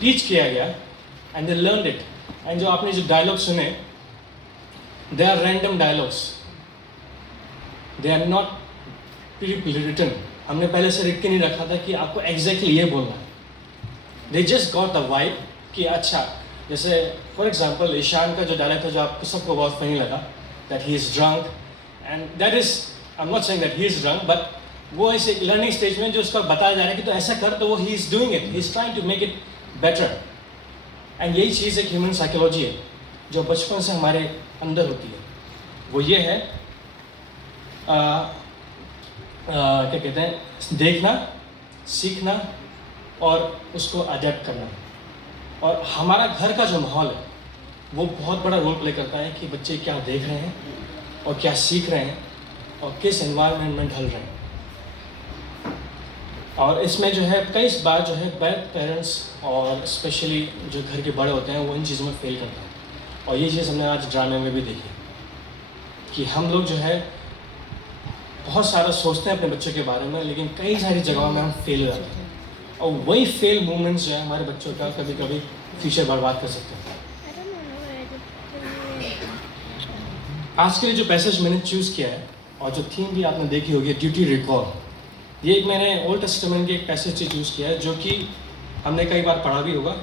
Teach किया गया and they learn it. And जो आपने जो डायलॉग सुने, they are random dialogues, they are not pre written. हमने पहले से लिख के नहीं रखा था कि आपको एग्जैक्टली ये बोलना है। They just got the vibe कि अच्छा, जैसे फॉर एग्जाम्पल ईशान का जो डायलॉग था जो आपको सबको बहुत फनी लगा, that he is drunk, and that is, I am not saying that he is drunk, but वो इस लर्निंग स्टेज में जो उसका बताया जा रहा है कि तो ऐसा कर, तो वो he is doing it, he is trying to make it better. And यही चीज़ एक ह्यूमन साइकोलॉजी है जो बचपन से हमारे अंदर होती है। वो ये है क्या कहते हैं, देखना, सीखना और उसको अडेप्ट करना। और हमारा घर का जो माहौल है वो बहुत बड़ा रोल प्ले करता है कि बच्चे क्या देख रहे हैं और क्या सीख रहे हैं और किस एनवायरनमेंट में ढल रहे हैं। और इसमें जो है कई बार जो है पेरेंट्स और स्पेशली जो घर के बड़े होते हैं वो इन चीज़ों में फेल करते हैं। और ये चीज़ हमने आज ड्रामे में भी देखी कि हम लोग जो है बहुत सारा सोचते हैं अपने बच्चों के बारे में, लेकिन कई सारी जगहों में हम फेल हो जाते हैं। और वही फेल मोमेंट्स जो है हमारे बच्चों का कभी कभी फ्यूचर बर्बाद कर सकते हैं। आज के लिए जो पैसेज मैंने चूज़ किया है और जो थीम भी आपने देखी होगी, ड्यूटी रिकॉल, ये एक मैंने ओल्ड टेस्टामेंट के एक पैसेज से चूज़ किया है जो कि हमने कई बार पढ़ा भी होगा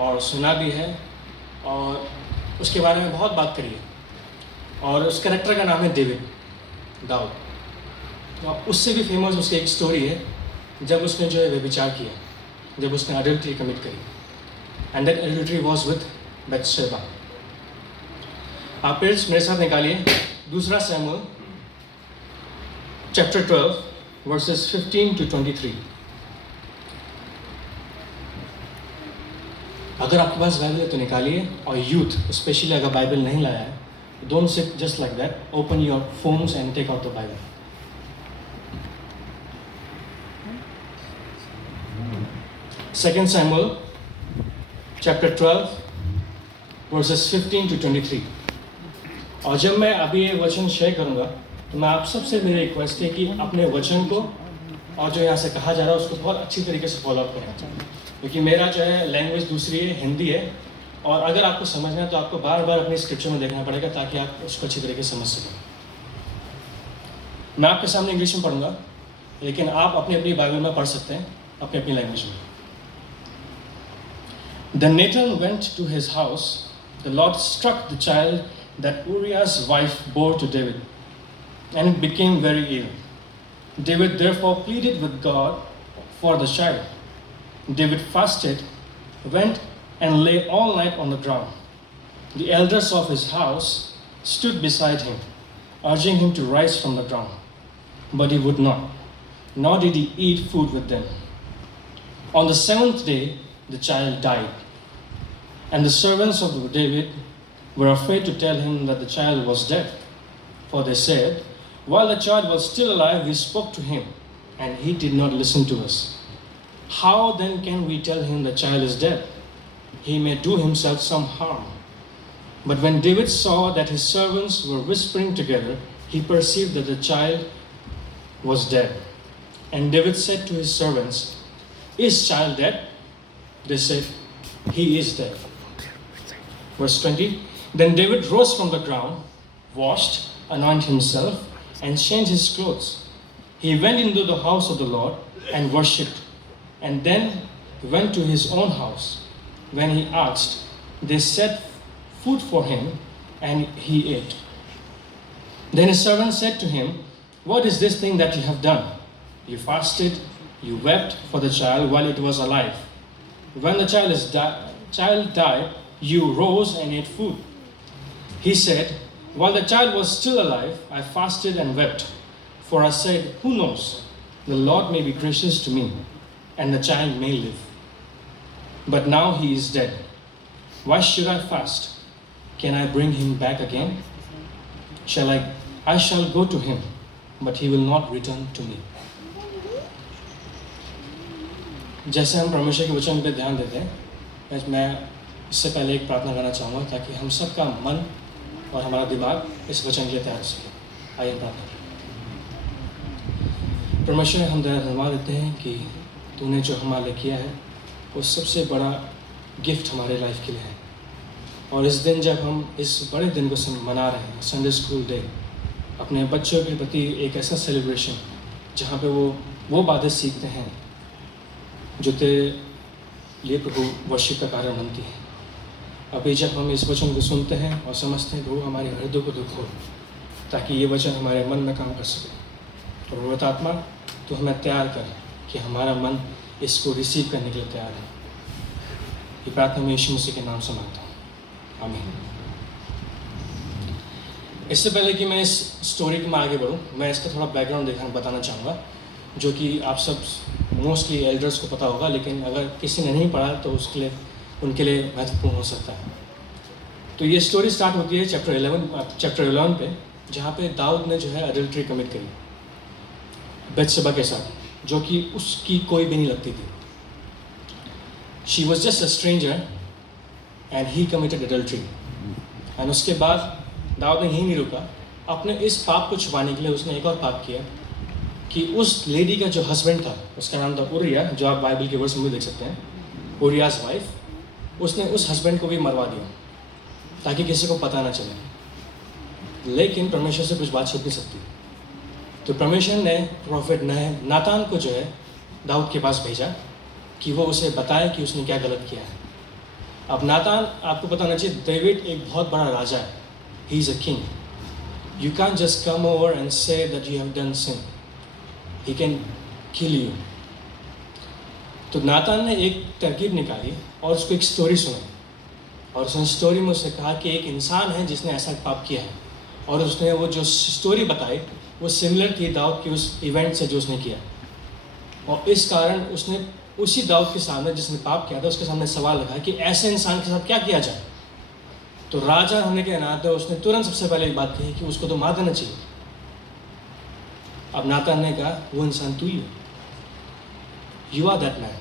और सुना भी है और उसके बारे में बहुत बात करी है। और उस कैरेक्टर का नाम है डेविड, दाऊद। तो उससे भी फेमस उसकी एक स्टोरी है जब उसने जो है व्यभिचार किया, जब उसने अडल्ट्री कमिट करी, and that adultery was with Bathsheba. आप पेरेंट्स मेरे साथ निकालिए 2 शमूएल चैप्टर 12 वर्सेस 15 to 23। अगर आपके पास बाइबल है तो निकालिए, और यूथ स्पेशली अगर बाइबल नहीं लाया है, don't sit just like that, open your phones and take out the Bible. Second Samuel chapter 12 verses 15 to 23। और जब मैं अभी ये वचन शेयर करूँगा तो मैं आप सबसे मेरी रिक्वेस्ट है कि अपने वचन को और जो यहाँ से कहा जा रहा है उसको बहुत अच्छी तरीके से फॉलो अप करना चाहिए, क्योंकि मेरा जो है लैंग्वेज दूसरी है, हिंदी है, और अगर आपको समझना है तो आपको बार बार अपने स्क्रिप्चर में देखना पड़ेगा ताकि आप उसको अच्छी तरीके से समझ सकें। मैं आपके सामने इंग्लिश में पढ़ूँगा, लेकिन आप अपनी अपनी बाइबल में पढ़ सकते हैं अपनी अपनी लैंग्वेज में। Then Nathan went to his house. The Lord struck the child that Uriah's wife bore to David, and it became very ill. David therefore pleaded with God for the child. David fasted, went and lay all night on the ground. The elders of his house stood beside him, urging him to rise from the ground. But he would not, nor did he eat food with them. On the 7th day, the child died. And the servants of David were afraid to tell him that the child was dead. For they said, while the child was still alive, we spoke to him, and he did not listen to us. How then can we tell him the child is dead? He may do himself some harm. But when David saw that his servants were whispering together, he perceived that the child was dead. And David said to his servants, is child dead? They said, he is dead. Verse 20, then David rose from the ground, washed, anointed himself, and changed his clothes. He went into the house of the Lord and worshipped, and then went to his own house. When he asked, they set food for him, and he ate. Then his servant said to him, what is this thing that you have done? You fasted, you wept for the child while it was alive. When the child died, you rose and ate food. He said, while the child was still alive, I fasted and wept. For I said, who knows? The Lord may be gracious to me, and the child may live. But now he is dead. Why should I fast? Can I bring him back again? I shall go to him, but he will not return to me. जैसे हम परमेश्वर के वचन पे ध्यान देते हैं, मैं इससे पहले एक प्रार्थना करना चाहूँगा ताकि हम सबका मन और हमारा दिमाग इस वचन के लिए तैयार हो सके। आइए प्रार्थना करें। परमेश्वर, हम धन्यवाद देते हैं कि तूने जो हमारे लिए किया है वो सबसे बड़ा गिफ्ट हमारे लाइफ के लिए है। और इस दिन जब हम इस बड़े दिन को मना रहे हैं, संडे स्कूल डे, अपने बच्चों के प्रति एक ऐसा सेलिब्रेशन जहाँ पे वो बातें सीखते हैं जो तेरे लिए प्रभु वर्शिप का कारण बनती है। अभी जब हम इस वचन को सुनते हैं और समझते हैं, प्रभु हमारे हृदय को दुख हो, ताकि ये वचन हमारे मन में काम कर सके। और पवित्र आत्मा, तो हमें तैयार कर कि हमारा मन इसको रिसीव करने के लिए तैयार है। ये प्रार्थना मैं यीशु मसीह के नाम से मांगता हूँ, आमीन। इससे पहले कि मैं इस स्टोरी में आगे बढ़ूँ, मैं इसका थोड़ा बैकग्राउंड बताना चाहूँगा, जो कि आप सब मोस्टली एल्डर्स को पता होगा, लेकिन अगर किसी ने नहीं पढ़ा तो उनके लिए महत्वपूर्ण हो सकता है। तो ये स्टोरी स्टार्ट होती है चैप्टर 11 पे, जहाँ पे दाऊद ने जो है अडल्ट्री कमिट करी बत्शेबा के साथ, जो कि उसकी कोई भी नहीं लगती थी। She was just a stranger and he committed adultery. And उसके बाद दाऊद ने यहीं नहीं रुका, अपने इस पाप को छुपाने के लिए उसने एक और पाप किया कि उस लेडी का जो हस्बैंड था, उसका नाम था उरिया, जो आप बाइबल के वर्स में भी देख सकते हैं, उरियाज वाइफ, उसने उस हस्बैंड को भी मरवा दिया ताकि किसी को पता ना चले। लेकिन परमेश्वर से कुछ बात छिप नहीं सकती, तो परमेश्वर ने प्रॉफिट नातान को जो है दाऊद के पास भेजा कि वो उसे बताए कि उसने क्या गलत किया है। अब नातान, आपको पता होना चाहिए, डेविड एक बहुत बड़ा राजा है, he is a king. You can just come over and say that you have done sin, he can kill you. तो नातान ने एक तरकीब निकाली और उसको एक स्टोरी सुनाई, और उस स्टोरी में उसने कहा कि एक इंसान है जिसने ऐसा पाप किया है, और उसने वो जो स्टोरी बताई वो सिमिलर थी दाऊद के उस इवेंट से जो उसने किया। और इस कारण उसने उसी दाऊद के सामने जिसने पाप किया था उसके सामने सवाल रखा कि ऐसे इंसान के साथ क्या किया जाए। तो राजा होने के नाते उसने तुरंत सबसे पहले एक बात कही कि उसको तो मार देना चाहिए। अब नातान ने कहा, वो इंसान तू ही है, यू आर दैट मैन।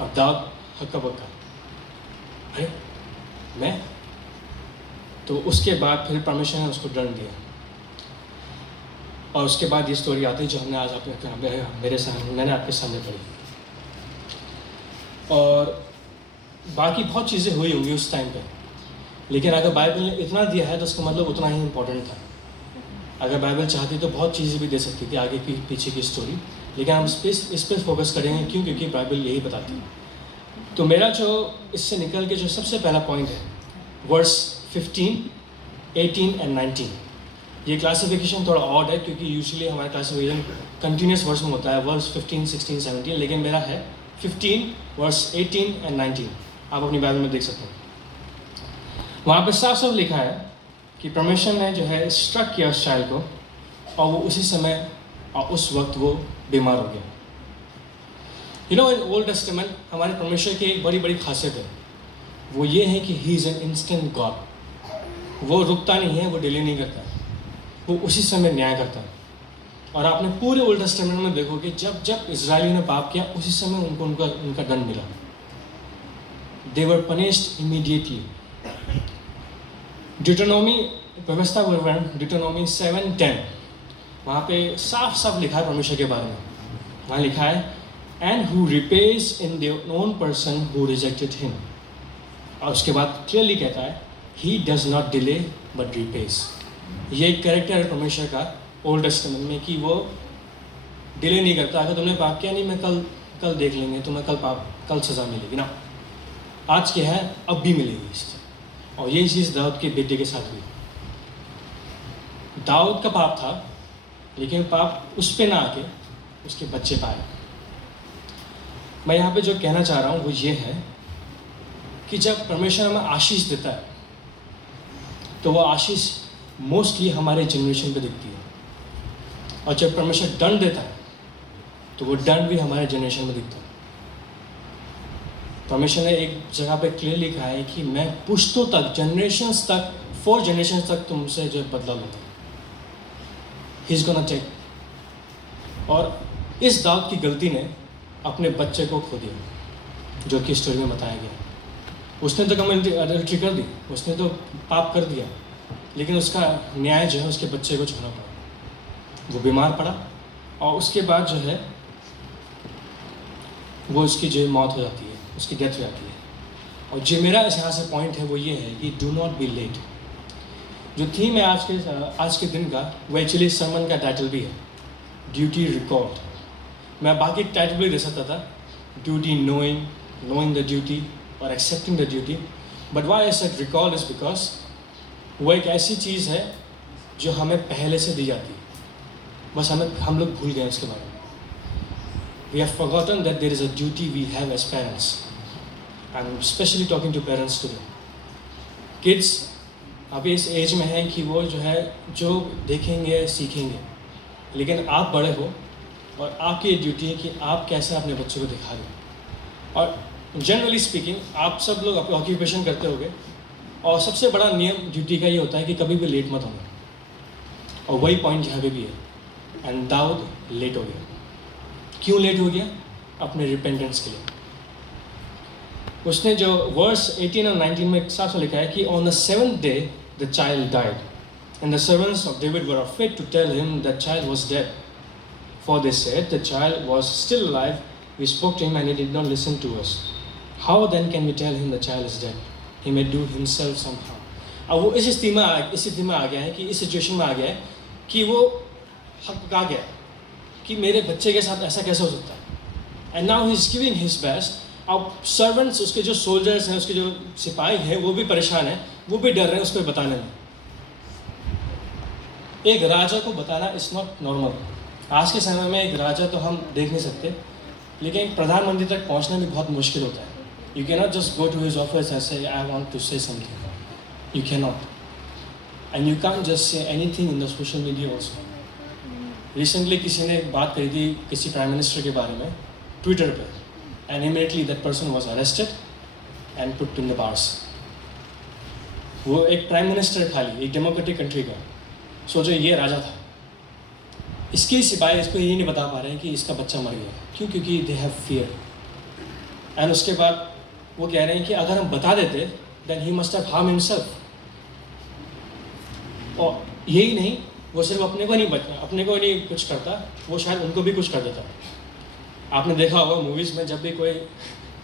अब दाऊद हक्का बक्का, अरे मैं? तो उसके बाद फिर परमेश्वर ने उसको दंड दिया। और उसके बाद ये स्टोरी आती है जो हमने आज मैंने आपके सामने पढ़ी। और बाकी बहुत चीज़ें हुई होंगी उस टाइम पे, लेकिन अगर बाइबल ने इतना दिया है तो उसका मतलब उतना ही इम्पोर्टेंट था। अगर बाइबल चाहती तो बहुत चीज़ें भी दे सकती थी आगे की पीछे की स्टोरी, लेकिन हम इस पर फोकस करेंगे। क्यों? क्योंकि बाइबल यही बताती है। तो मेरा जो इससे निकल के जो सबसे पहला पॉइंट है, वर्स 15, 18 एंड 19। ये क्लासिफिकेशन थोड़ा ऑड है क्योंकि यूजुअली हमारा क्लासिफिकेशन कंटिन्यूस वर्स में होता है, वर्स 15, 16, 17, लेकिन मेरा है 15, वर्स 18 एंड 19। आप अपनी बाइबल में देख सकते हैं। वहाँ पे साफ साफ लिखा है कि परमेश्वर ने जो है स्ट्रक किया उस चाइल्ड को, और वो उसी समय और उस वक्त वो बीमार हो गया। You know, in old testament हमारे परमेश्वर की एक बड़ी बड़ी खासियत है, वो ये है कि he is an instant God. वो रुकता नहीं है, वो डिले नहीं करता, वो उसी समय न्याय करता है। और आपने पूरे ओल्ड टेस्टामेंट में देखोगे जब जब इजरायलियों ने पाप किया उसी समय उनको उनका दंड मिला। दे वर पनिश्ड इमीडिएटली। डिटोनॉमी, व्यवस्था विवरण डिटोनॉमी 7:10, वहाँ पे साफ साफ लिखा है परमेश्वर के बारे में। वहाँ लिखा है, and who repays in their own person who rejected him. और उसके बाद क्लियरली कहता है, he does not delay but repays. ये एक कैरेक्टर है परमेश्वर का ओल्ड टेस्टामेंट में कि वो डिले नहीं करता। अगर तुमने पाप किया, नहीं मैं कल देख लेंगे, तुम्हें कल सज़ा मिलेगी ना, आज क्या है अब भी मिलेगी इससे। और यही चीज़ दाऊद के बेटे के साथ हुई। दाऊद का पाप था, लेकिन पाप उस पे ना आके उसके बच्चे पे आए। मैं यहाँ पे जो कहना चाह रहा हूँ वो ये है कि जब परमेश्वर हमें आशीष देता है तो वो आशीष मोस्टली हमारे जनरेशन पे दिखती है, और जब परमेश्वर दंड देता है तो वो दंड भी हमारे जनरेशन में दिखता है। परमेश्वर ने एक जगह पे क्लियर लिखा है कि मैं पुश्तों तक, जनरेशंस तक, 4 जनरेशंस तक तुमसे जो बदला लूँगा। He is gonna take. और इस दाऊद की गलती ने अपने बच्चे को खो दिया, जो कि स्टोरी में बताया गया। उसने तो अडल्ट्री कर दी, उसने तो पाप कर दिया, लेकिन उसका न्याय जो है उसके बच्चे को छोड़ना पड़ा। वो बीमार पड़ा और उसके बाद जो है वो उसकी जो मौत हो जाती है। उसकी डेथ हो जाती है। और जो मेरा इस यहाँ से पॉइंट है वो ये है कि डू नॉट बी लेट। जो थीम है आज के दिन का, वो एक्चुअली सरमन का टाइटल भी है, ड्यूटी रिकॉर्ड। मैं बाकी टाइटल भी दे सकता था, ड्यूटी नोइंग द ड्यूटी और accepting the duty, but why I said record is because वो एक ऐसी चीज़ है जो हमें पहले से दी जाती है, बस हम लोग भूल गए उसके बारे में। We have forgotten that there is a duty we have as parents. I'm especially talking to parents today. Kids अभी इस एज में हैं कि वो जो देखेंगे सीखेंगे, लेकिन आप बड़े हो और आपकी ये ड्यूटी है कि आप कैसे अपने बच्चों को दिखा रहे हो। और जनरली स्पीकिंग आप सब लोग अपने ऑक्यूपेशन करते होंगे, और सबसे बड़ा नियम ड्यूटी का ये होता है कि कभी भी लेट मत होना, और वही पॉइंट यहाँ पे भी है। एंड दाऊद लेट हो गया। क्यों लेट हो गया? अपने रिपेंटेंस के लिए। उसने जो वर्स 18 और 19 में साफ से लिखा है कि on the 7th day the child died and the servants of David were afraid to tell him that child was dead, for they said the child was still alive, we spoke to him and he did not listen to us, how then can we tell him the child is dead, he may do himself somehow. अब वो इस स्थिति में आ गया है कि इस situation में आ गया है कि वो हक आ गया कि मेरे बच्चे के साथ ऐसा कैसे हो सकता है। And now he is giving his best. अब सर्वेंट्स, उसके जो सोल्जर्स हैं, उसके जो सिपाही हैं, वो भी परेशान हैं, वो भी डर रहे हैं उसको बताने में। एक राजा को बताना इज नॉट नॉर्मल। आज के समय में एक राजा तो हम देख नहीं सकते, लेकिन एक प्रधानमंत्री तक पहुंचना भी बहुत मुश्किल होता है। You can not just go to his office and say I want to say something, you can not, and you can just say anything in the social media also. Recently किसी ने बात करी थी किसी प्राइम मिनिस्टर के बारे में Twitter पे, and immediately that person was arrested and put in the bars. वो एक प्राइम मिनिस्टर, खाली एक डेमोक्रेटिक कंट्री का, सोचो ये राजा था। इसके सिपाही इसको ये नहीं बता पा रहे हैं कि इसका बच्चा मर गया। क्यों? क्योंकि दे हैव फियर। एंड उसके बाद वो कह रहे हैं कि अगर हम बता देते then he must have harm himself. और यही नहीं, वो सिर्फ अपने को नहीं कुछ करता, वो शायद उनको भी कुछ कर देता। आपने देखा होगा मूवीज़ में, जब भी कोई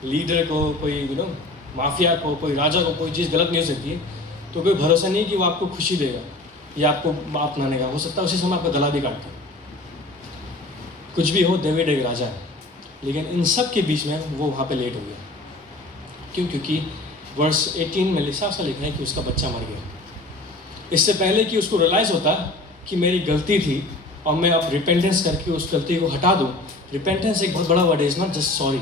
लीडर को, कोई माफिया को, कोई राजा को कोई चीज़ गलत नहीं हो सकती है, तो कोई भरोसा नहीं कि वो आपको खुशी देगा या आपको माफ मानेगा। हो सकता है उसी समय आपका गला भी काट दे। कुछ भी हो, डेविड एक राजा है, लेकिन इन सब के बीच में वो वहाँ पे लेट हो गया। क्यों? क्योंकि वर्स 18 में साफ सा लिखा है कि उसका बच्चा मर गया। इससे पहले कि उसको रियलाइज़ होता कि मेरी गलती थी और मैं अब रिपेंटेंस करके उस गलती को हटा दूँ। रिपेंटेंस एक बहुत बड़ा वर्ड है, is not just sorry.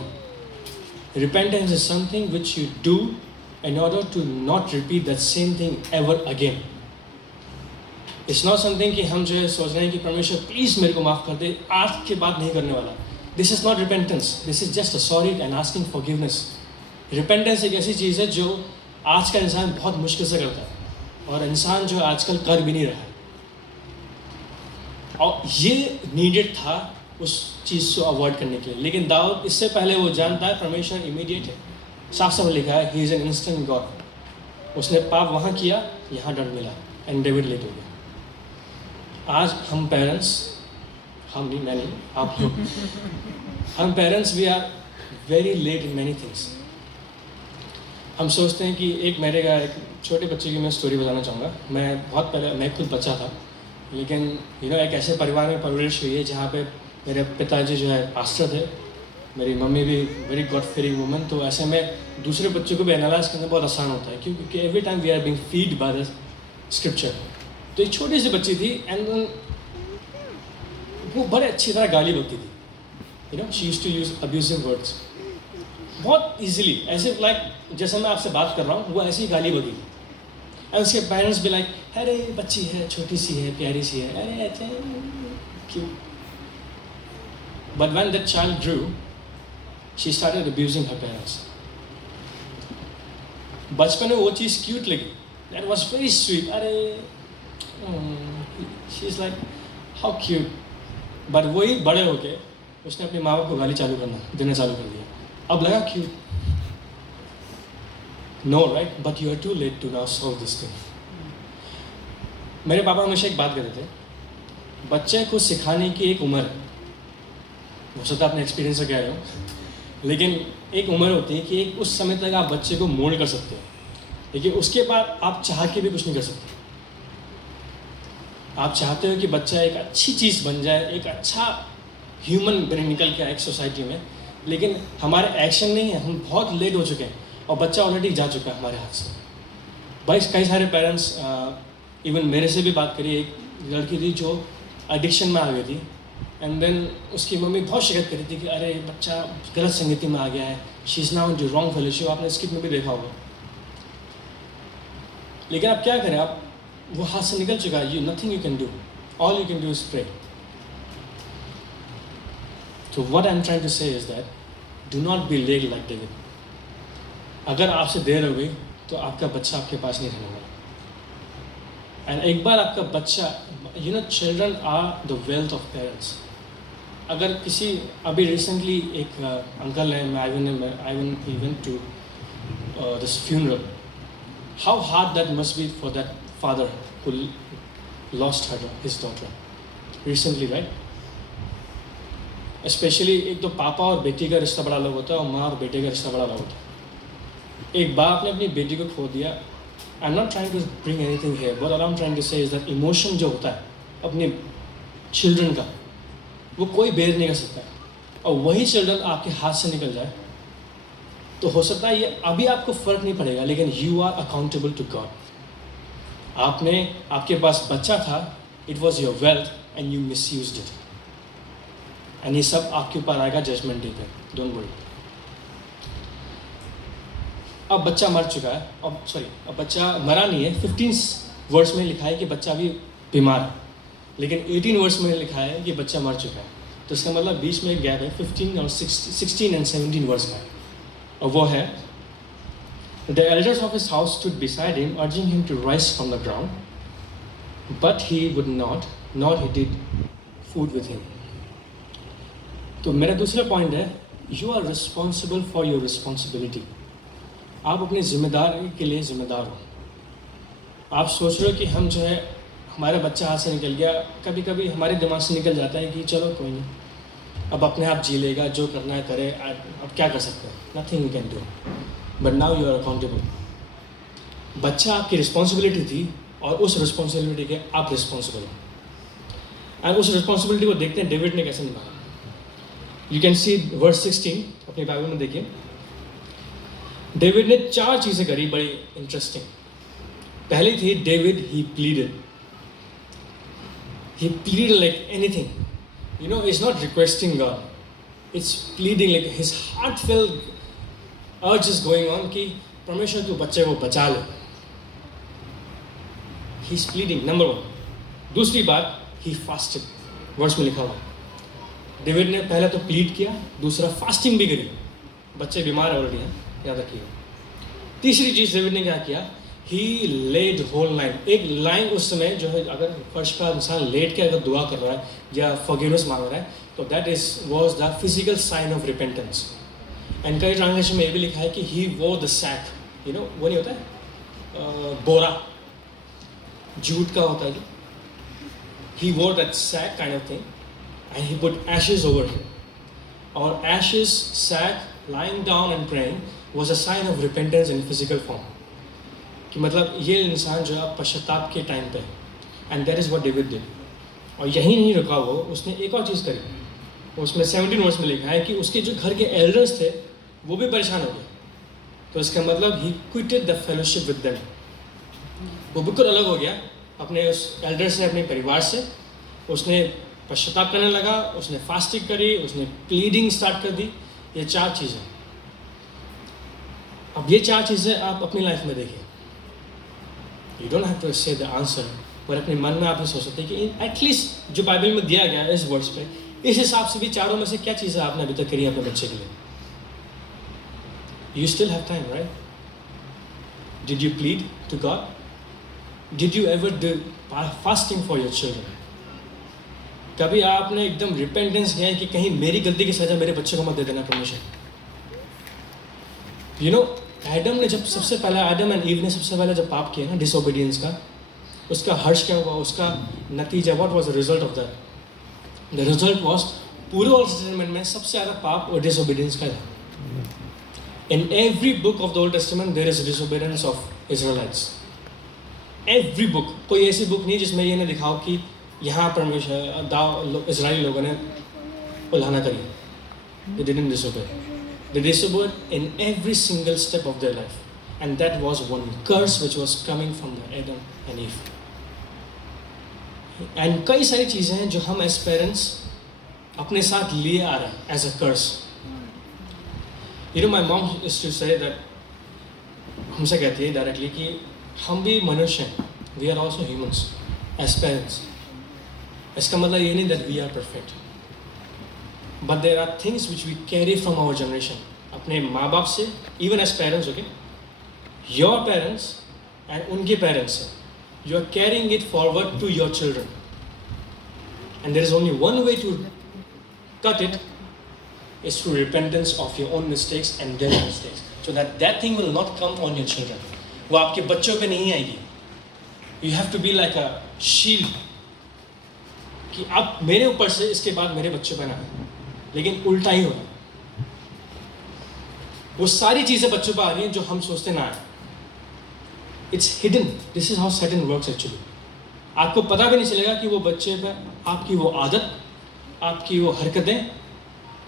Repentance is something which you do in order to not repeat that same thing ever again. It's not something कि हम सोच रहे हैं कि परमेश्वर प्लीज़ मेरे को माफ़ कर दे, आज के बाद नहीं करने वाला। This is not repentance, this is just a sorry and asking forgiveness. Repentance एक ऐसी चीज़ है जो आज का इंसान बहुत मुश्किल से करता है, और इंसान जो आजकल कर भी नहीं रहा है। और ये नीडेड था उस चीज़ को अवॉइड करने के लिए। लेकिन दाऊद इससे पहले वो जानता है परमेश्वर इमीडिएट है। साफ साफ लिखा है he is an instant God. उसने पाप वहाँ किया, यहाँ दंड मिला, एंड डेविड लेट हो गया। आज हम पेरेंट्स, हम नहीं, मैं नहीं, आप लोग, हम parents we are very late in many things. हम सोचते हैं कि एक छोटे बच्चे की मैं स्टोरी बताना चाहूँगा। मैं बहुत पहले, मैं खुद बच्चा था, लेकिन एक ऐसे परिवार में परवरिश हुई है जहाँ पे मेरे पिताजी पास्टर थे, मेरी मम्मी भी वेरी गॉड फीयरिंग वुमन। तो ऐसे में दूसरे बच्चों को भी एनालाइज करना बहुत आसान होता है, क्योंकि every time we are being feed by the scripture. तो एक छोटी सी बच्ची थी, एंड वो बड़े अच्छी तरह गाली बकती थी। She used to use abusive words बहुत ईजिली, ऐसे लाइक जैसे मैं आपसे बात कर रहा हूँ, वो ऐसी ही गाली बकी। एंड उसके पेरेंट्स भी लाइक, अरे बच्ची है, छोटी सी है, प्यारी सी है, अरे अच्छा क्यों। But when that child grew, she started abusing her parents. बचपन में वो चीज़ क्यूट लगी, दैट वाज वेरी स्वीट, अरे she is like how cute. But वही बड़े होके उसने अपने माँ बाप को गाली देना चालू कर दिया। अब लगा cute. No right, but you are too late to now solve this thing. मेरे पापा हमेशा एक बात कहते थे, बच्चे को सिखाने की एक उम्र है। हो सकता है अपने एक्सपीरियंस से कह रहे हो, लेकिन एक उम्र होती है कि एक उस समय तक आप बच्चे को मोल्ड कर सकते हो, लेकिन उसके बाद आप चाह के भी कुछ नहीं कर सकते। आप चाहते हो कि बच्चा एक अच्छी चीज़ बन जाए, एक अच्छा ह्यूमन निकल के आए एक सोसाइटी में, लेकिन हमारे एक्शन नहीं है, हम बहुत लेट हो चुके हैं और बच्चा ऑलरेडी जा चुका है हमारे हाथ से। भाई कई सारे पेरेंट्स, इवन मेरे से भी बात करी, एक लड़की थी जो एडिक्शन में आ गई थी, एंड देन उसकी मम्मी बहुत शिकायत करी थी कि अरे बच्चा गलत संगति में आ गया है, she is now in wrong fellowship. आपने स्किप में भी देखा होगा। लेकिन आप क्या करें, आप वो हाथ से निकल चुका है, you nothing you can do, all you can do is pray. तो what I am trying to say is that do not be late like David. अगर आपसे देर हो गई तो आपका बच्चा आपके पास नहीं रहने वाला। एंड एक बार आपका बच्चा, you know, children are the wealth of parents. अगर किसी, अभी रिसेंटली एक अंकल है, I went to this funeral, how hard that must be for that father who lost his daughter recently, right. Specially एक तो पापा और बेटी का रिश्ता बड़ा अलग होता है और माँ और बेटे का रिश्ता बड़ा अलग होता है। एक बाप ने अपनी बेटी को खो दिया। I am not trying to bring anything here, but I am trying to say is that emotion जो होता है अपने चिल्ड्रन का, वो कोई बेर नहीं कर सकता। और वही चिल्ड्रन आपके हाथ से निकल जाए तो हो सकता है ये अभी आपको फ़र्क नहीं पड़ेगा, लेकिन you are accountable to God. आपके पास बच्चा था, it was your wealth and you misused it, and ये सब आपके ऊपर आएगा जजमेंट डे पे, डोंट वरी। अब बच्चा मर चुका है, अब बच्चा मरा नहीं है। 15 वर्ष में लिखा है कि बच्चा अभी बीमार है, लेकिन 18 वर्ष में लिखा है कि बच्चा मर चुका है। तो इसका मतलब बीच में एक गैप है, 15 और 16 एंड 17 वर्ष का। और वो है, the elders of his house stood beside him urging him to rise from the ground, but he would not, not he did food with him. तो मेरा दूसरा पॉइंट है, you are responsible for your responsibility. आप अपनी जिम्मेदारी के लिए जिम्मेदार हो। आप सोच रहे हो कि हम जो है, हमारा बच्चा हाथ से निकल गया, कभी कभी हमारे दिमाग से निकल जाता है कि चलो कोई नहीं, अब अपने आप जी लेगा, जो करना है करे, अब क्या कर सकते हैं, nothing you can do, but now you are accountable. बच्चा आपकी रिस्पॉन्सिबिलिटी थी और उस रिस्पॉन्सिबिलिटी के आप रिस्पॉन्सिबल हो। एंड उस रिस्पॉन्सिबिलिटी को देखते हैं डेविड ने कैसे निभाया। यू कैन सी वर्स 16 अपनी बाइबल में देखिए। डेविड ने 4 चीज़ें करी बड़ी इंटरेस्टिंग। पहली थी, David he pleaded like anything, you know, it's not requesting God, it's pleading like his heartfelt अर्ज इज गोइंग ऑन कि परमेश्वर तू बच्चे को बचा ले। He is pleading, number 1। दूसरी बात, ही फास्टेड, वर्स में लिखा हुआ। डेविड ने पहले तो प्लीड किया, दूसरा फास्टिंग भी करी। बच्चे बीमार ऑलरेडी हैं, याद रखिए। तीसरी चीज़ डेविड ने क्या किया, ही लेड होल लाइन। एक लाइन उस समय जो है, अगर फर्श पर इंसान लेट के अगर दुआ कर रहा है या फॉरगिवनेस मांग रहा है, तो that was the physical sign of repentance. And कई ट्रांसलेशन में ये भी लिखा है कि ही वोर द सैक, यू नो, वो नहीं होता है बोरा, जूट का होता है जो, he wore that sack kind of thing, and he put ashes over him. Or ashes, sack, lying down and praying was a sign of repentance in physical form. कि मतलब ये इंसान जो है पश्चाताप के टाइम पे, and that is what David did. और यही नहीं रुका वो, उसने एक और चीज़ करी। उसमें 17 वर्ष में लिखा है कि उसके जो घर के एल्डर्स थे वो भी परेशान हो गए। तो इसका मतलब ही quoted the fellowship with them, वो बिल्कुल अलग हो गया अपने उस एल्डर से, अपने परिवार से। उसने पश्चाताप करने लगा, उसने फास्टिंग करी, उसने प्लीडिंग स्टार्ट कर दी। ये 4 चीज़ें। अब ये 4 चीज़ें आप अपनी लाइफ में देखिए। यू डोंट हैव टू से द आंसर, पर अपने मन में आप ये सोच सकते हैं कि एटलीस्ट जो बाइबल में दिया गया है इस वर्ष पे, इस हिसाब से भी चारों में से क्या चीज़ें आपने अभी तक करी अपने बच्चे के लिए। You still have time, right? Did you plead to God? Did you ever do fasting for your children? कभी आपने एकदम रिपेंटेंस किया है कि कहीं मेरी गलती की सजा मेरे बच्चे को मत दे देना परमेश्वर। यू नो, एडम ने जब सबसे पहला, एडम एंड ईव ने सबसे पहले जब पाप किया ना, डिसओबीडियंस का, उसका हर्ष क्या हुआ, उसका नतीजा, what was the result of that? The result was पूरे ओल्ड टेस्टामेंट में सबसे ज़्यादा पाप और डिसओबीडियंस का था। In every book of the Old Testament, there is disobedience of Israelites. Every book. कोई ऐसी बुक नहीं जिसमें ये ना दिखाओ कि यहाँ परमेश्वर इजराइली लोगों ने उल्लंघना करी. They didn't disobey. They disobeyed in every single step of their life. And that was one curse which was coming from the Adam and Eve. And कई सारी चीज़ें हैं जो हम as parents अपने साथ लिए आ रहे हैं as a curse. You know, my mom used to say that, हमसे कहती है directly कि हम भी मनुष्य हैं. We are also humans as parents. इसका मतलब ये नहीं that we are perfect. But there are things which we carry from our generation. अपने माँ बाप से, even as parents, okay? Your parents and उनके parents से. You are carrying it forward to your children. And there is only one way to cut it, is through repentance of your own mistakes and their mistakes. So that thing will not come on your children. वो आपके बच्चों पे नहीं आएगी. You have to be like a shield. कि अब मेरे ऊपर से इसके बाद मेरे बच्चों पे ना आए. लेकिन उल्टा ही होगा. वो सारी चीज़ें बच्चों पर आ रही हैं जो हम सोचते ना आए. It's hidden. This is how Satan works actually. आपको पता भी नहीं चलेगा कि वो बच्चे पे आपकी वो आदत, आपकी वो हरकतें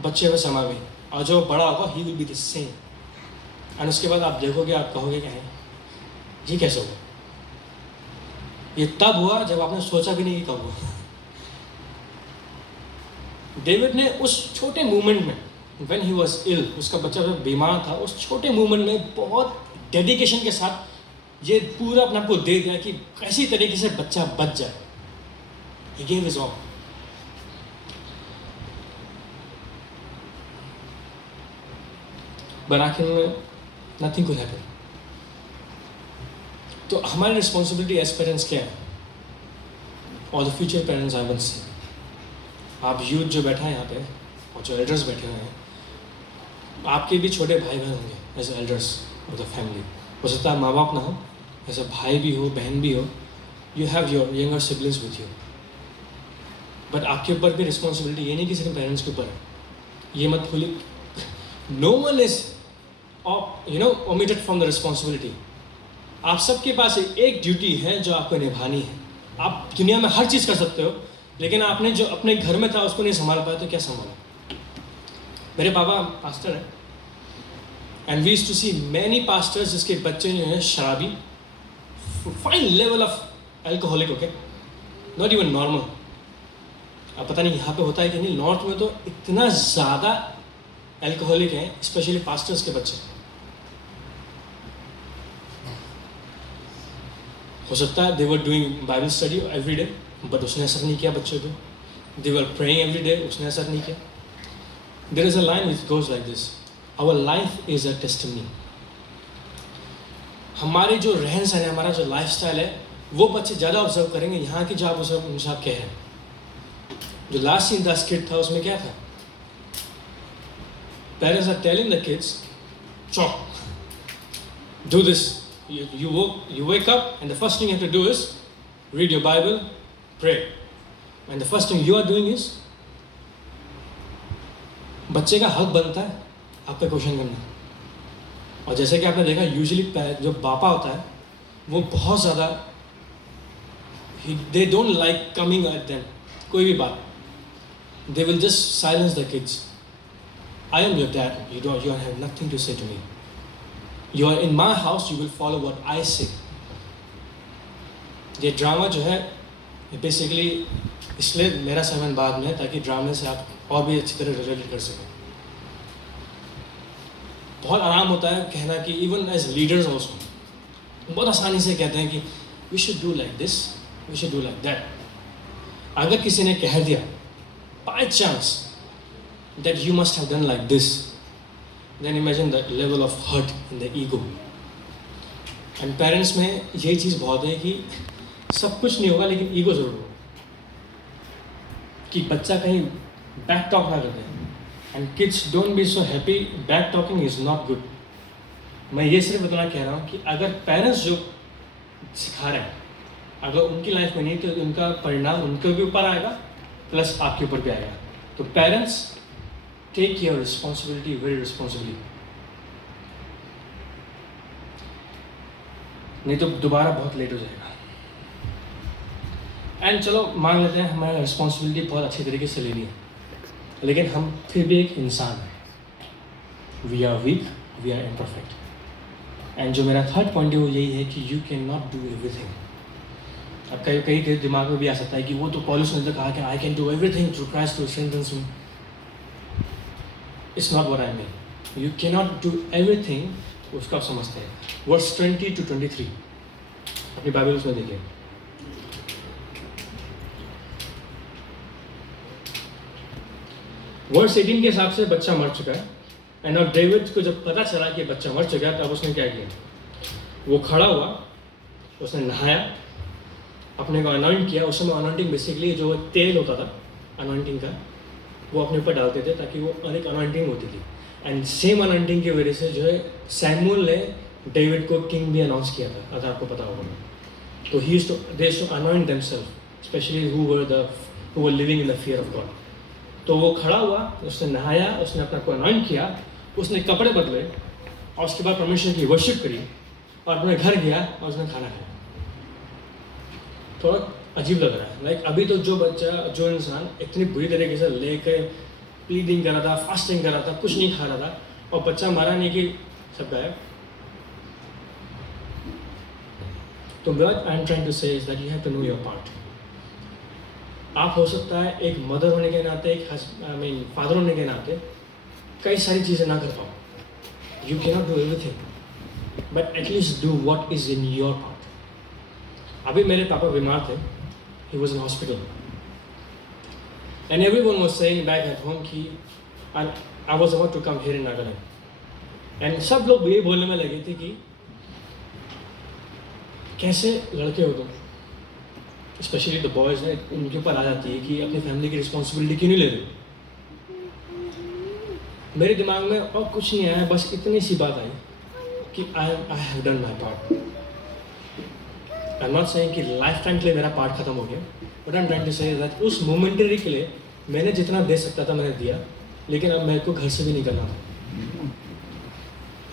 बच्चे पे समा गई. और जो बड़ा होगा he will be the same. और उसके बाद आप देखोगे, आप कहोगे क्या है, ये कैसे हुआ. ये तब हुआ जब आपने सोचा भी नहीं कि कब हुआ. डेविड ने उस छोटे मूवमेंट में, when he was ill, उसका बच्चा जब बीमार था, उस छोटे मूवमेंट में बहुत डेडिकेशन के साथ ये पूरा अपने आप को दे दिया कि कैसी तरीके से बच्चा बच जाए. He gave his all. But आखिर में nothing could happen. तो हमारी रिस्पॉन्सिबिलिटी एज पेरेंट्स क्या है? और the future parents I must say, आप यूथ जो बैठा है यहाँ पे और जो एल्डर्स बैठे हुए हैं, आपके भी छोटे भाई बहन होंगे as elders of the family. हो सकता है माँ बाप ना हो, ऐसे भाई भी हो, बहन भी हो. You have your younger siblings with you. But आपके ऊपर भी रिस्पॉन्सिबिलिटी ये नहीं कि सिर्फ पेरेंट्स के ऊपर है. ये मत भूलिए, no one is omitted from the responsibility. आप सबके पास एक ड्यूटी है जो आपको निभानी है. आप दुनिया में हर चीज़ कर सकते हो, लेकिन आपने जो अपने घर में था उसको नहीं संभाल पाया तो क्या संभाला. मेरे पापा पास्टर हैं, and we used to see many pastors जिसके बच्चे जो हैं शराबी, fine level of alcoholic, okay, not even normal. अब पता नहीं यहाँ पे होता है कि नहीं, नॉर्थ में तो इतना ज़्यादा एल्कोहलिक हैं, स्पेशली पास्टर्स के बच्चे. हो सकता है they were doing Bible study every day, but उसने असर नहीं किया बच्चों पे. They were praying every day, उसने असर नहीं किया. There is a line which goes like this, our life is a testimony. हमारे जो रहन सहन है, हमारा जो लाइफ स्टाइल है, वो बच्चे ज़्यादा ऑब्जर्व करेंगे यहाँ की जो आप उनसे आप कह रहे हैं. जो लास्ट सीन था स्किट था, उसमें क्या था? Parents are telling the kids, "Chop, do this. You wake up, and the first thing you have to do is read your Bible, pray. And the first thing you are doing is, बच्चे का हक बनता है आप पे question करना. और जैसे कि आपने देखा, यूजुअली जो पापा होता है वो बहुत ज़्यादा they don't like coming at them. कोई भी बात, they will just silence the kids. I am your dad. You have nothing to say to me. You are in my house. You will follow what I say. ये drama जो है, basically इसलिए मेरा seven बाद में, ताकि ड्रामे से आप और भी अच्छी तरह रिलेट कर सकें. बहुत आराम होता है कहना कि इवन एज लीडर्स ऑल्सो बहुत आसानी से कहते हैं कि we should do like this, we should do like that. अगर किसी ने कह दिया by chance that you must have done like this, then imagine the level of hurt in the ego. And parents में यही चीज़ बहुत है कि सब कुछ नहीं होगा लेकिन ईगो जरूर होगा, कि बच्चा कहीं बैक टॉक ना कर दे. And kids don't be so happy. Back talking is not good. मैं ये सिर्फ बताना कह रहा हूँ कि अगर पेरेंट्स जो सिखा रहे हैं, अगर उनकी लाइफ में नहीं, तो उनका परिणाम उनके भी ऊपर आएगा, प्लस आपके ऊपर भी आएगा. तो parents, take your responsibility very responsibly. नहीं तो दोबारा बहुत लेट हो जाएगा। एंड चलो मान लेते हैं हमारा रिस्पॉन्सिबिलिटी बहुत अच्छी तरीके से लेनी है, लेकिन हम फिर भी एक इंसान हैं, we are weak, we are imperfect. And जो मेरा थर्ड पॉइंट है वो यही है कि you can not do everything. अब कई कई के दिमाग में भी आ सकता है कि वो तो पॉलिस ने तो कहा कि I can do everything through Christ who strengthens me. It's not what I mean, you can not do everything. उसका आप समझते हैं। वर्स 20 to 23 अपनी बाइबल में देखिए। वर्स 18 के हिसाब से बच्चा मर चुका है। एंड अब डेविड को जब पता चला कि बच्चा मर चुका है, तब उसने क्या किया, वो खड़ा हुआ, उसने नहाया, अपने को अनॉइंट किया। उस समय अनॉइंटिंग बेसिकली जो तेल होता था अनॉइंटिंग का, वो अपने ऊपर डालते थे ताकि वो एक अनॉइंटिंग होती थी। एंड सेम अनॉइंटिंग की वजह से जो है सैमुअल ने डेविड को किंग भी अनाउंस किया था, अगर आपको पता होगा। तो he used to they used to anoint themselves, specially who were living in the fear of God. तो वो खड़ा हुआ, उसने नहाया, उसने अपना को अनॉइंट किया, उसने कपड़े बदले और उसके बाद परमेश्वर की वर्शिप करी और अपने घर गया और उसने खाना खाया। थोड़ा अजीब लग रहा है। लाइक अभी तो जो बच्चा, जो इंसान इतनी बुरी तरीके से लेकर प्लीडिंग कर रहा था, फास्टिंग कर रहा था, कुछ नहीं खा रहा था, और बच्चा मारा नहीं कि सब गायब। तो what I am trying to say is that you have to know your part. आप हो सकता है एक मदर होने के नाते, एक फादर होने के नाते कई सारी चीज़ें ना कर पाओ। You can not do everything, but at least do what is in your part. अभी मेरे पापा बीमार थे, he was in hospital, and everyone was saying back at home कि I was about to come here in Nagaland. And सब लोग ये बोलने में लगे थे कि कैसे लड़के हो तुम, स्पेशली द बॉयज़ ने, उनके ऊपर आ जाती है कि अपनी फैमिली की रिस्पॉन्सिबिलिटी क्यों नहीं ले रहे। मेरे दिमाग में और कुछ नहीं आया, बस इतनी सी बात आई कि I have done my part. I am not saying कि लाइफ टाइम के लिए मेरा पार्ट खत्म हो गया, but I am trying to say that उस मोमेंटरी के लिए मैंने जितना दे सकता था मैंने दिया, लेकिन अब मेरे को घर से भी नहीं करना था।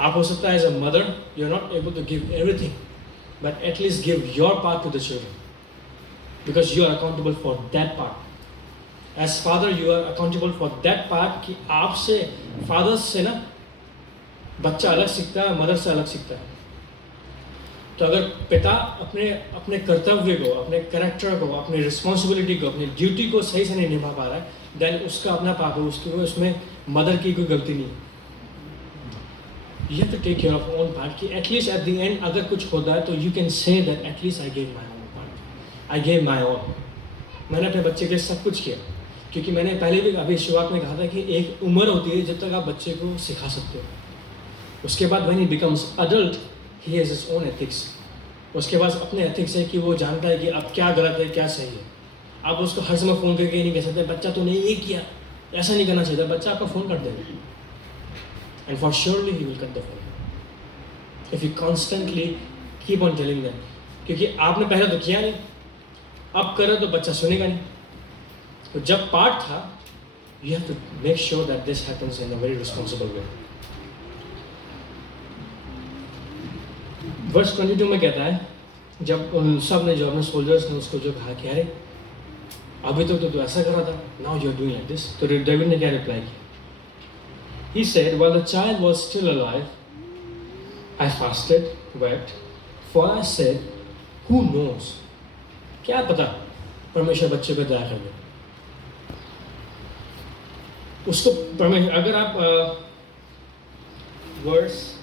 आप हो सकता है as a mother you are not able to give everything, but at least give your part to the children, because you are accountable for that part. As father you are accountable for that part कि आपसे, fathers से ना बच्चा अलग सीखता है, mother से अलग सीखता है। तो अगर पिता अपने अपने कर्तव्य को, अपने कैरेक्टर को, अपनी रिस्पॉन्सिबिलिटी को, अपनी ड्यूटी को सही से नहीं निभा पा रहा है, देन उसका अपना पाप है, उसमें मदर की कोई गलती नहीं है। You have to take care of your own part कि एटलीस्ट एट द एंड अगर कुछ होता है तो you can say that at least I gave my own part, I gave my own. मैंने अपने बच्चे के लिए सब कुछ किया, क्योंकि मैंने पहले भी अभी शुरुआत में कहा था कि एक उम्र होती है जब तक आप बच्चे को सिखा सकते हो। उसके बाद when he becomes adult he has his own ethics. उसके पास अपने एथिक्स है कि वो जानता है कि अब क्या गलत है क्या सही है। आप उसको हर समय फ़ोन करके नहीं कह सकते बच्चा तूने ये किया, ऐसा नहीं करना चाहिए। बच्चा आपका फ़ोन कर देगा, and for surely he will cut the phone if you constantly keep on telling them, क्योंकि आपने पहले तो किया नहीं, अब करो तो बच्चा सुनेगा नहीं। तो जब पार्ट था, you have to make sure that this happens in a very responsible way. Verse 22 में कहता है, जब उन सब ने, जो अपने सोल्जर्स ने उसको जो कहा कि अरे अभी तो तू ऐसा कर रहा था, now you are doing like this, तो डेविड ने क्या रिप्लाई किया? He said, while the child was still alive, I fasted, wept, for I said, who knows? क्या पता परमेश्वर बच्चे को दया कर दे। उसको परमेश्वर, अगर आप वर्स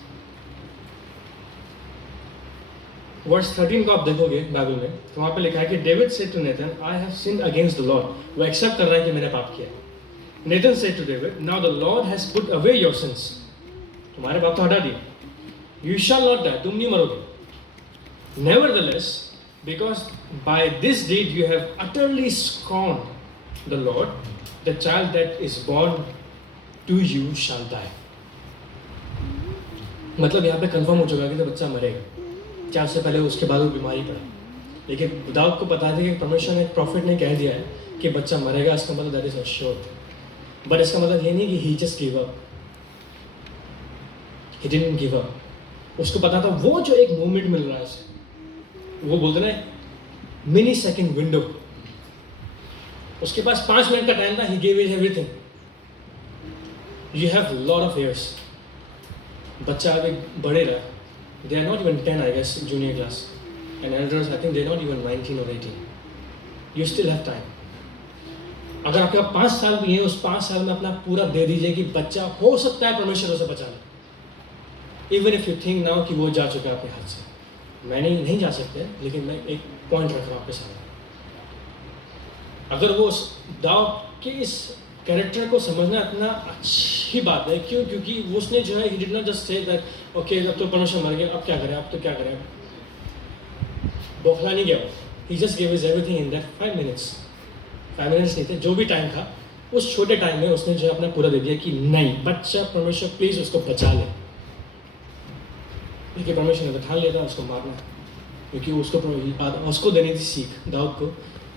13 को आप देखोगे बाइबल में, तो वहाँ पे लिखा है कि David said to Nathan, I have sinned against the Lord. वो एक्सेप्ट कर रहा है कि मैंने पाप किया। Nathan said to David, now the Lord has put away your sins. तुम्हारे पाप तो हटा दिए। You shall not die. तुम नहीं मरोगे। Nevertheless, because by this deed you have utterly scorned the Lord, the child that is born to you shall die. मतलब यहाँ पे कंफर्म हो चुका है कि तो बच्चा मरेगा, चाहे उससे पहले उसके बाद वो बीमारी पड़ा। लेकिन दाऊद को पता था कि परमेश्वर ने, एक प्रॉफिट ने कह दिया है कि बच्चा मरेगा, इसका मतलब दैट इज अश्योर्ड। बट इसका मतलब ये नहीं कि he just give up, he didn't give up. उसको पता था वो जो एक मोमेंट मिल रहा है वो बोलते ना मिनी सेकेंड विंडो, उसके पास 5 मिनट का टाइम था, he gave it everything. You have lot of years. बच्चा आगे बढ़ेगा, they are not even 10 I guess junior class, and elders I think they are not even 19 और 18. You still have time. अगर आपके पास 5 साल भी है, उस 5 साल में अपना पूरा दे दीजिए कि बच्चा हो सकता है परमेश्वर उसे बचा ले. Even if you think now कि वो जा चुका है आपके हाथ से. मैं नहीं जा सकते, लेकिन मैं एक पॉइंट रख रहा हूँ आपके सामने. अगर वो दाव के इस कैरेक्टर को समझना इतना अच्छी बात है. क्यों? क्योंकि उसने जो है, ही did not just say that okay अब तो परमेश्वर मर गया, अब क्या करें, अब तो क्या करें. बौखला नहीं गया वो. He just give his everything in that 5 minutes. 5 minutes नहीं थे, जो भी टाइम था, उस छोटे टाइम में उसने जो है अपना पूरा दे दिया कि नहीं, बच्चा परमेश्वर प्लीज़ उसको बचा ले. लेकिन परमेश्वर ने ठान लिया था उसको मारना, क्योंकि उसको देनी थी सीख दाऊद को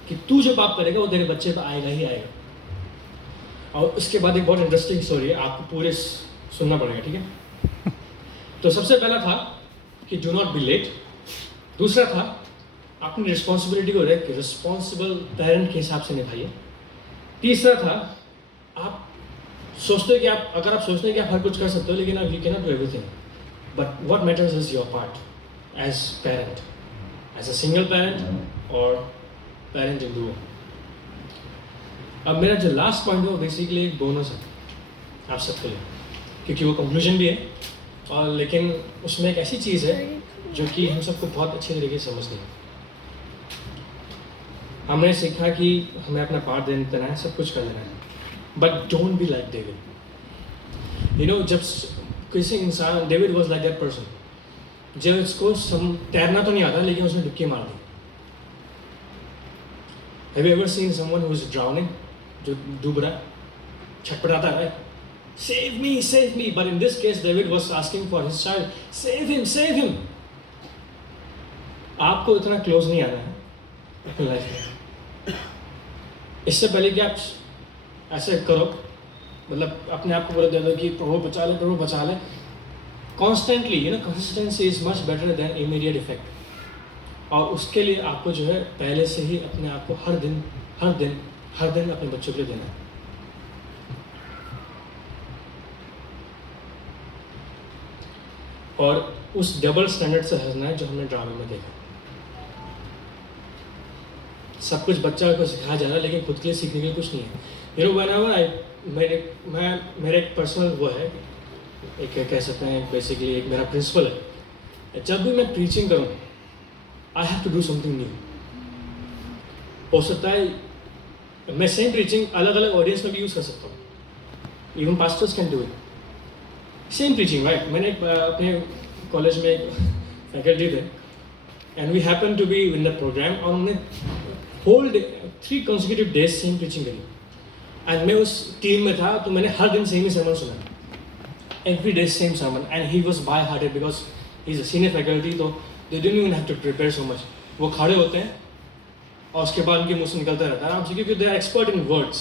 कि तू जो पाप करेगा वो तेरे बच्चे पर आएगा ही आएगा. और उसके बाद एक बहुत इंटरेस्टिंग स्टोरी है, आपको पूरे सुनना पड़ेगा, ठीक है. तो सबसे पहला था कि डू नॉट बी लेट. दूसरा था अपनी रिस्पॉन्सिबिलिटी को एक रिस्पॉन्सिबल पेरेंट के हिसाब से निभाइए. तीसरा था आप सोचते हो कि अगर आप सोचते हैं कि आप हर कुछ कर सकते हो, लेकिन आप you cannot do everything. But what matters is your part as parent, as a single parent और पेरेंट इन डू. अब मेरा जो लास्ट पॉइंट है वो बेसिकली एक बोनस है आप सबके लिए, क्योंकि वो कंक्लूजन भी है, और लेकिन उसमें एक ऐसी चीज़ है जो कि हम सबको बहुत अच्छे तरीके से समझनी है. हमने सीखा कि हमें अपना पार्ट देना है, सब कुछ कर लेना है, but don't be like David. You know, जब किसी इंसान, David was like that person, जब उसको तैरना तो नहीं आता, लेकिन उसने डुबकी मार दी. Have you ever seen someone who is drowning, जो डूब रहा है, छटपटाता है, save me. But in this case David was asking for his child, save him. आपको इतना क्लोज नहीं आना है अपनी लाइफ में. इससे पहले कि आप ऐसे करो, मतलब अपने आप को बोले दे दो कि प्रभु बचा ले. Constantly, you know, consistency is much better than immediate effect. और उसके लिए आपको जो है पहले से ही अपने आप को हर दिन अपने बच्चों के लिए देना है. और उस डबल स्टैंडर्ड से हंसना है जो हमने ड्रामे में देखा. सब कुछ बच्चा को सिखाया जा रहा है, लेकिन खुद के लिए सीखने के लिए कुछ नहीं है. यू नो, व्हेनेवर मेरे एक पर्सनल वो है, एक कह सकते हैं बेसिकली एक मेरा प्रिंसिपल है, जब भी मैं प्रीचिंग करूँ I have to do something new. हो सकता है मैं सेम प्रीचिंग अलग अलग ऑडियंस में भी यूज़ कर सकता हूँ. Even pastors can do it. Same preaching, right. मैंने अपने कॉलेज में एक फैकल्टी थे, and we happen to be in the program, और हमने whole 3 consecutive days same preaching करी. एंड मैं उस टीम में था, तो मैंने हर दिन सेम ही sermon सुना, every day same sermon, and he was by hearted because he's a senior faculty, तो they didn't even have to prepare so much. वो खड़े होते हैं और उसके बाद उनके मुंह से निकलता रहता है आराम से, क्योंकि they are expert in words.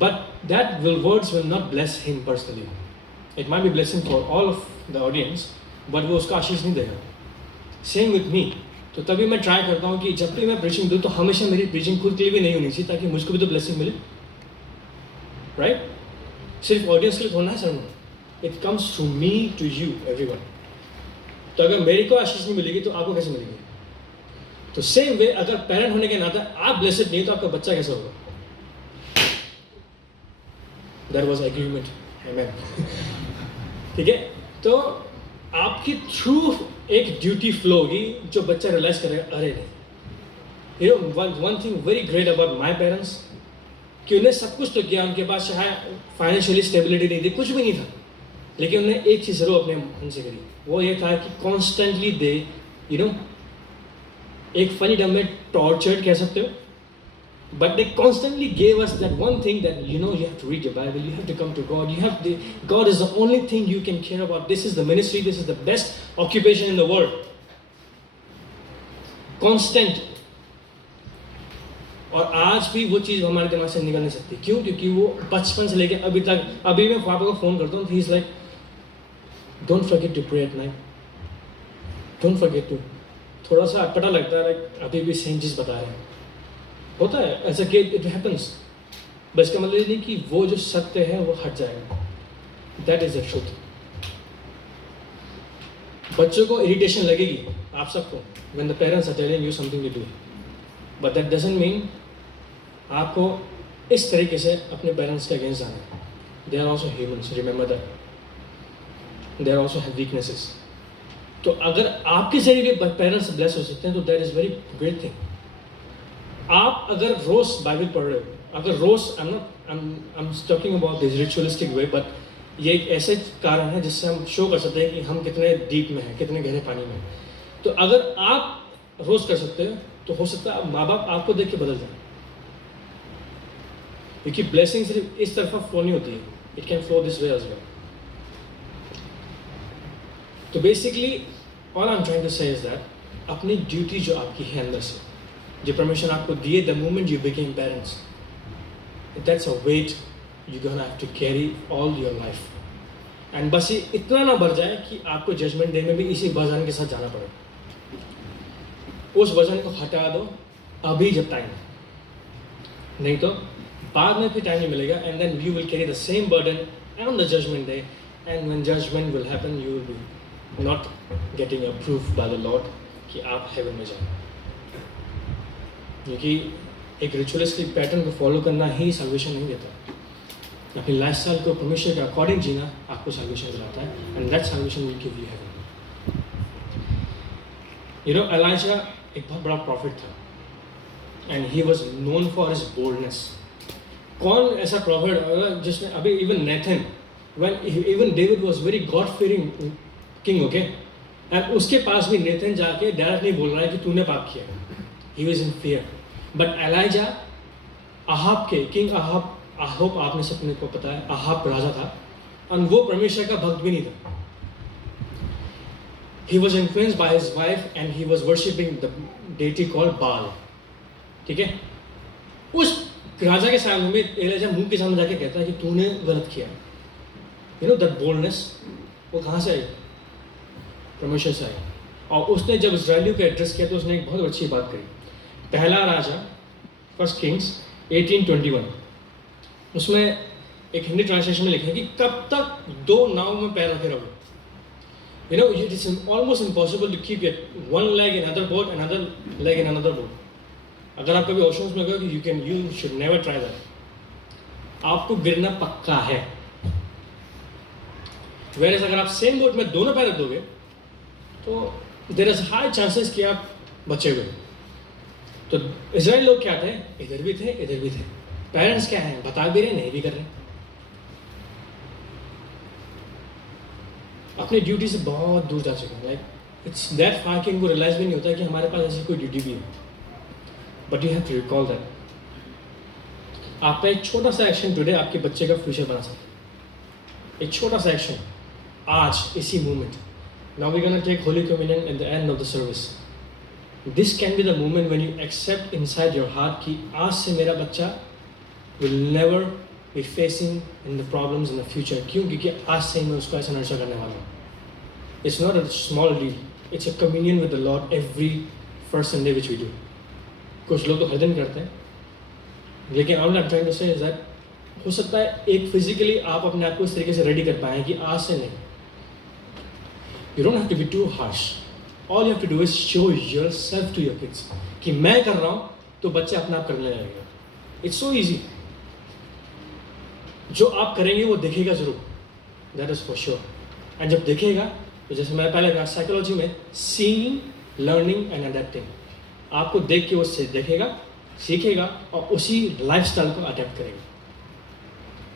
But words will not bless him personally. It might be blessing for all of the audience, but वो उसका आशीष नहीं देगा. Same with me. तो तभी मैं ट्राई करता हूँ कि जब भी मैं प्रीचिंग दूँ तो हमेशा मेरी प्रीचिंग खुद के लिए भी नहीं होनी चाहिए, ताकि मुझको भी तो ब्लेसिंग मिले, राइट. सिर्फ ऑडियंस के लिए थोड़ा ना sermon, it comes to me to you everyone. तो अगर मेरे को आशीष नहीं मिलेगी तो आपको कैसे मिलेगी? तो सेम वे, अगर पेरेंट होने के नाते आप ब्लेसड नहीं तो आपका बच्चा कैसे होगा? दैट वाज एग्रीमेंट, आमेन. ठीक है, तो आपके थ्रू एक ड्यूटी फ्लो होगी जो बच्चा रियलाइज करेगा, अरे नहीं. You know, one thing very great about my parents, कि उन्हें सब कुछ तो किया, उनके पास चाहे फाइनेंशियली स्टेबिलिटी नहीं थी, कुछ भी नहीं था, लेकिन उन्हें एक चीज़ जरूर अपने मन से करी. वो ये था कि कॉन्स्टेंटली दे, यू नो, एक फनी डम में टॉर्चर्ड कह सकते हो, but they constantly gave us that one thing that, you know, you have to read your Bible, you have to come to God, God is the only thing you can care about. This is the ministry, this is the best occupation in the world. Constant. और आज भी वो चीज़ हमारे दिमाग से निकल नहीं सकती. क्यों? क्योंकि वो बचपन से लेके अभी तक, अभी मैं पापा को फ़ोन करता हूँ, he is like, don't forget to pray at night, don't forget to थोड़ा सा अटपटा लगता है, लाइक अभी भी सेम चीज़ बता रहे हैं, होता है as a kid, it happens. बस इसका मतलब ये नहीं कि वो जो सत्य है वो हट जाएगा, दैट इज द ट्रूथ। बच्चों को इरिटेशन लगेगी, आप सबको, when the parents are telling you something to do, but that doesn't mean आपको इस तरीके से अपने पेरेंट्स के अगेंस्ट जाना है। They are also humans, remember that, they are also have weaknesses. तो अगर आपके जरिए पेरेंट्स ब्लेस हो सकते हैं तो that is very great thing. आप अगर रोज बाइबल पढ़ रहे हो, अगर रोज, I am talking about this ritualistic way, but ये एक ऐसे कारण है जिससे हम शो कर सकते हैं कि हम कितने डीप में हैं, कितने गहरे पानी में हैं। तो अगर आप रोज कर सकते हो तो हो सकता है माँ बाप आपको देख के बदल जाए, क्योंकि ब्लेसिंग सिर्फ इस तरफा फ्लो नहीं होती है, it can flow this way as well. तो basically all I am trying to say is that अपनी ड्यूटी जो आपकी है अंदर से, जो परमिशन आपको दिए the moment you became parents, that's a weight you gonna have to carry all your life. And बस ये इतना ना बढ़ जाए कि आपको जजमेंट डे में भी इसी वजन के साथ जाना पड़े। उस वजन को हटा दो अभी जब टाइम है, नहीं तो बाद में फिर टाइम नहीं मिलेगा, and then you will carry the same burden on the judgement day, and when judgement will happen you will be not getting approved by the lord कि आप हेवन में जाओ। क्योंकि एक रिचुअलिस्टिक पैटर्न को फॉलो करना ही सल्वेशन नहीं देता, अपनी लाइफस्टाइल को परमेश्वर के अकॉर्डिंग जीना आपको सल्वेशन दिलाता है, and that salvation will give you heaven. You know Elijah एक बहुत बड़ा प्रॉफिट था, and he was known for his boldness. कौन ऐसा प्रॉफिट जिसने, अभी even Nathan, when even David was very god fearing king, okay, and उसके पास भी नेथन जाके डायरेक्ट नहीं बोल रहा है कि तूने पाप किया, he was in fear. But Elijah Ahab के, किंग अहाब, आई होप आपने सबने को पता है, अहाब राजा था, और वो परमेश्वर का भक्त भी नहीं था। He was influenced by his wife and he was worshipping the deity called Baal, ठीक है। उस राजा के सामने में एलिजा मुंह के सामने जाके कहता है कि तूने गलत किया। यू नो दैट बोल्डनेस, वो कहाँ से आई? परमेश्वर से आई। और उसने जब इजराइलियों को एड्रेस किया तो उसने एक बहुत अच्छी बात कही। पहला राजा, फर्स्ट किंग्स 18:21, उसमें एक हिंदी ट्रांसलेशन में लिखा है कि कब तक दो नाव में पैर रखे रहोगे। You know, it is almost impossible to keep your one leg in another boat, another leg in another boat. अगर आप कभी ओशंस में गए कि you should never try that. आपको गिरना पक्का है। Whereas अगर आप सेम बोट में दोनों पैर रख दोगे तो there is high chances कि आप बचे हुए। तो इजराइल लोग क्या थे? इधर भी थे, इधर भी थे। पेरेंट्स क्या हैं? बता भी रहे, नहीं भी कर रहे। अपनी ड्यूटी से बहुत दूर जा चुके हैं। लाइक इट्स दैट फार कि इनको रियलाइज भी नहीं होता कि हमारे पास ऐसी कोई ड्यूटी भी है। But you have to recall that. आपका एक छोटा सा एक्शन टुडे आपके बच्चे का फ्यूचर बना सकता है। एक छोटा सा एक्शन आज, इसी moment. Now we gonna take holy communion at the end of the service. This can be the moment when you accept inside your heart कि आज से मेरा बच्चा will never be facing in the problems in the future. क्यों? क्योंकि आज से मैं उसको ऐसा नर्चर करने वाला हूँ। It's not a small deal. It's a communion with the Lord every first Sunday which we do. कुछ लोग तो हर दिन करते हैं, लेकिन all I'm trying to say is that हो सकता है एक फिजिकली आप अपने आप को इस तरीके से रेडी कर पाएँ कि आज से नहीं। You don't have to be too harsh. All you have to do is show yourself to your kids कि मैं कर रहा हूँ तो बच्चे अपने आप करने लगेगा। It's so easy. जो आप करेंगे वो देखेगा जरूर, that is for sure. And जब देखेगा तो जैसे मैं पहले कहा साइकोलॉजी में सीइंग, लर्निंग एंड अडेप्टिंग, आपको देख के वो देखेगा, सीखेगा और उसी लाइफस्टाइल को अडेप्ट करेगा।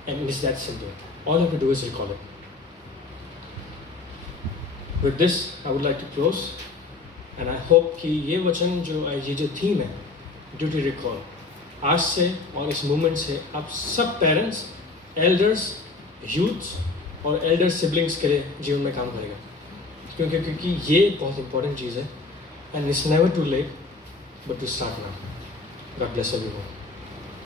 And it's that simple. All you have to do is recall it. With this I would like to close, and I hope कि ये वचन ये जो थीम है ड्यूटी रिकॉल, आज से और इस मूवमेंट से आप सब पेरेंट्स, एल्डर्स, यूथ और एल्डर सिबलिंग्स के लिए जीवन में काम करेगा। क्योंकि ये बहुत इंपॉर्टेंट चीज़ है। And it's never too late but to start now. God bless everyone.